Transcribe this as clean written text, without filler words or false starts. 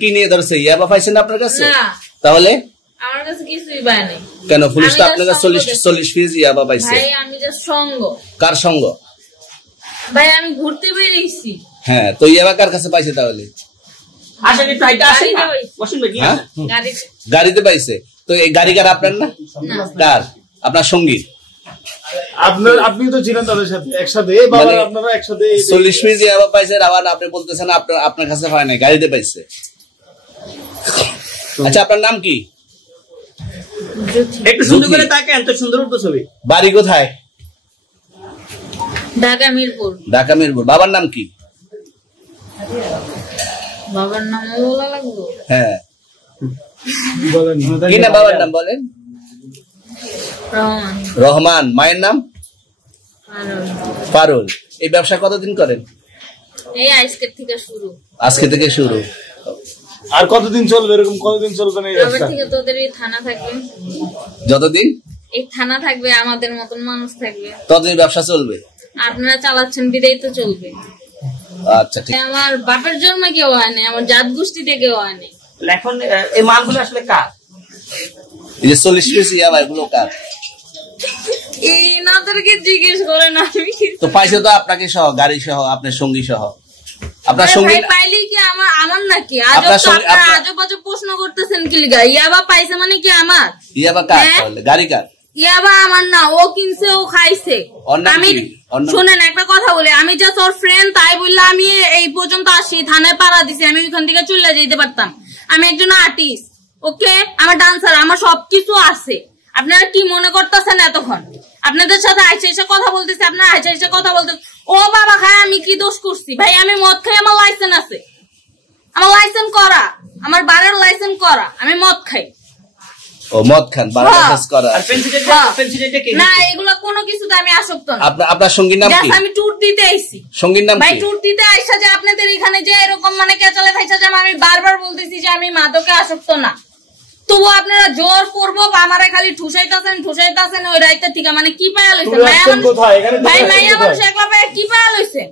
কি নিয়ে ধরছে? ইয়াবা পাইছেন আপনার কাছে? না। তাহলে আমার কাছে কিছুই পাই নাই। কেন পুলিশ তো আপনার কাছে 40 পিস ইয়াবা পাইছে? ভাই আমি জাস্ট সঙ্গ। কার সঙ্গ? ভাই আমি ঘুরতে বেরিয়েছি। হ্যাঁ, তো ইয়াবা কার কাছে পাইছে তাহলে? আসেন একটু হাইটা আসেন না। বসুন ভাই। গাড়িতে পাইছে। তো এই গাড়ি কার আপনার না? কার? আপনার সঙ্গী? আপনি তো ছিলেন তাদের সাথে একসাথে, আপনারা একসাথে 40 পিস ইয়াবা পাইছে, আবার আপনি বলতেছেন আপনার কাছে হয় না, গাড়িতে পাইছে। আচ্ছা, আপনার নাম কি? একটু সুন্দর করে তাকান, এত সুন্দর উঠতো ছবি। বাড়ি কোথায়? ঢাকা মিরপুর। ঢাকা মিরপুর। বাবার নাম কি? বাবার নাম বলা লাগবে? হ্যাঁ, বলেন কি না বাবার নাম বলেন? রহমান। রহমান। মায়ের নাম? পারুল। এই ব্যবসা কতদিন করেন? এই আজকে থেকে শুরু। আজকে থেকে শুরু। আর কতদিন চলবে? এরকম কতদিন চলবে না এই এবার ব্যবসা? থেকে তোদের এই থানা থাকবে, যতদিন এই থানা থাকবে, আমাদের মতন মানুষ থাকবে, ততদিন ব্যবসা চলবে। আপনারা চালাচ্ছেন বিদায় তো চলবে। আচ্ছা, ঠিক। আমার বাপের জন্মে কেউ হয় নাই, আমার জাত গোষ্ঠীতে কেউ হয় নাই। এখন এই মালগুলো আসলে কার? এই যে 40 পিস ইয়াবা, এগুলো কার? এই নাদেরকে জিজ্ঞেস করেন, আমি তো পাইছে তো আপনাকে সহ, গাড়ি সহ, আপনার সঙ্গী সহ। আপনার সঙ্গী পাইলে কি আমার নাকি? আজব আজব প্রশ্ন করতেছেন কি লিগা? ইয়াবা পাইছে মানে কি আমার? ইয়াবা কার তাহলে? গাড়ি কার? ইয়াবা আমার না, ও কিনছে, ও খাইছে। আমি শুনেন একটা কথা বলি, আমি জাস্ট ওর ফ্রেন্ড, তাই বললে আমি এই পর্যন্ত আসি, থানায় পাড়া দিছি, আমি ওইখান থেকে চলে যেতে পারতাম। আমি একজন আর্টিস্ট, ওকে, আমার ডান্সার, আমার সবকিছু আছে। আপনারা কি মনে করতেছেন এতক্ষণ? আপনাদের সাথে আইসা এসে কথা বলতেছি, আপনারা আইসা এসে কথা বলতেছেন। ও বাবা খায়, আমি কি দোষ করছি? ভাই আমি মদ খাই, আমার লাইসেন্স আছে, আমার লাইসেন্স করা, আমার বারের লাইসেন্স করা, আমি মদ খাই। ও মদ খান, বারের লাইসেন্স করা। আর পেন্সিলটা কে? না, এগুলা কোনো কিছুতে আমি আসক্ত না। আপনার সঙ্গীর নাম কি? আমি ট্যুর দিতে আইছি। সঙ্গীর নাম কি? ভাই ট্যুর দিতে আইসা যে আপনাদের এখানে যে এরকম মানে কেচালে খাইছা যে আমি বারবার বলতেছি যে আমি মাদকে আসক্ত না, তবু আপনারা জোর করবো আমারে খালি ঠুসাইতাছেন ওই রাইতে থেকে। মানে কি পায়া লইছেন ভাই? মাইয়া মানুষ একলা পায়া কি পায়া লইছেন?